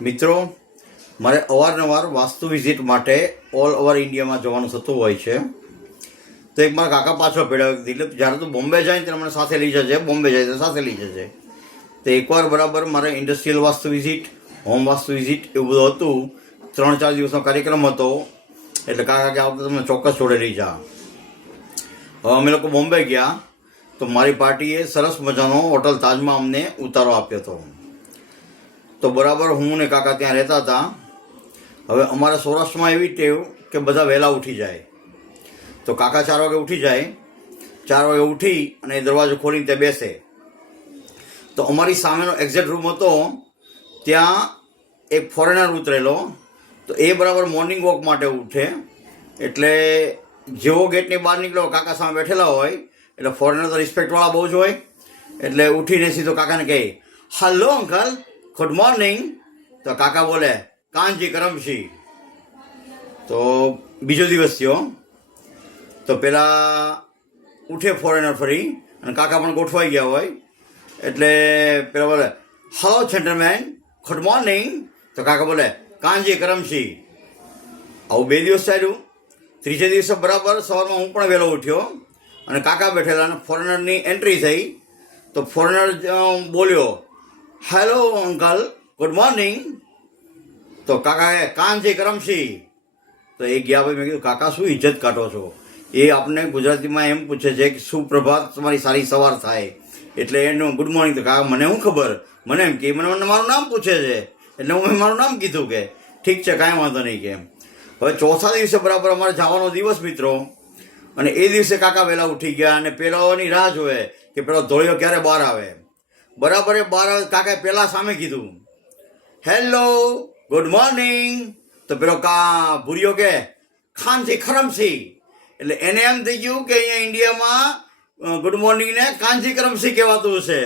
મિત્રો, મારે અવારનવાર વાસ્તુ વિઝિટ માટે ઓલ ઓવર ઇન્ડિયામાં જવાનું થતું હોય છે. તો એક મારા કાકા પાછળ પડ્યા, દિલીપ જ્યારે તું બોમ્બે જાય ત્યારે મને સાથે લઈ જજે, બોમ્બે જાય તો સાથે લઈ જજે. તો એકવાર બરાબર મારે industrial vastu visit, home vastu visit એવું બધું હતું. 3-4 દિવસનો કાર્યક્રમ હતો. એટલે કાકા કે આ વખતે તમને ચોક્કસ જોડે લઈ જા. હવે અમે લોકો બોમ્બે ગયા તો મારી પાર્ટીએ સરસ મજાનો હોટલ તાજમાં અમને ઉતારો આપ્યો હતો. તો બરાબર હું ને કાકા ત્યાં રહેતા હતા. હવે અમારા સૌરાષ્ટ્રમાં એવી ટેવ કે બધા વહેલા ઉઠી જાય. તો કાકા 4 વાગે ઉઠી જાય. 4 વાગે ઉઠી અને દરવાજો ખોલીને ત્યાં બેસે. તો અમારી સામેનો એક્ઝેક્ટ રૂમ હતો, ત્યાં એક ફોરેનર ઉતરેલો. તો એ બરાબર મોર્નિંગ વોક માટે ઉઠે. એટલે જેવો ગેટની બહાર નીકળ્યો, કાકા સામે બેઠેલા હોય. એટલે ફોરેનર તો રિસ્પેક્ટવાળા બહુ જ હોય. એટલે ઉઠીને સીધો કાકાને કહે, હલો અંકલ, ગુડ મોર્નિંગ. તો કાકા બોલે, કાંજી કરમશી. તો બીજો દિવસ થયો. તો પેલા ઉઠે ફોરેનર ફરી, અને કાકા પણ ગોઠવાઈ ગયા હોય. એટલે પેલા બોલે, હલો જેન્ટલમેન, ગુડ મોર્નિંગ. તો કાકા બોલે, કાંજી કરમશી. આવું 2 દિવસ ચાલ્યું. ત્રીજે દિવસે બરાબર સવારમાં હું પણ વહેલો ઉઠ્યો અને કાકા બેઠેલા, અને ફોરેનરની એન્ટ્રી થઈ. તો ફોરેનર બોલ્યો, હેલો અંકલ, ગુડ મોર્નિંગ. તો કાકાએ કાંજી કરમશી. તો એ ગયા. ભાઈ મેં કીધું, કાકા શું ઇજ્જત કાઢો છો? એ આપણે ગુજરાતીમાં એમ પૂછે છે કે સુપ્રભાત, તમારી સારી સવાર થાય. એટલે એનું ગુડ મોર્નિંગ. તો કાકા મને શું ખબર, મને એમ કે મને મારું નામ પૂછે છે, એટલે હું મારું નામ કીધું કે ઠીક છે, કાંઈ વાંધો નહીં. કે હવે ચોથા દિવસે બરાબર અમારે જવાનો દિવસ મિત્રો. અને એ દિવસે કાકા વહેલા ઉઠી ગયા અને પેલાની રાહ જોવે કે પેલો ધોળિયો ક્યારે બહાર આવે. બરાબર એ બહાર આવે, કાકાએ પહેલાં સામે કીધું, હેલો ગુડ મોર્નિંગ. તો પેલો ભૂરિયો કે ખાનસી ખરમસી. એટલે એને એમ થઈ ગયું કે અહીંયા ઇન્ડિયામાં ગુડ મોર્નિંગને કાંજી કરમસી કહેવાતું હશે.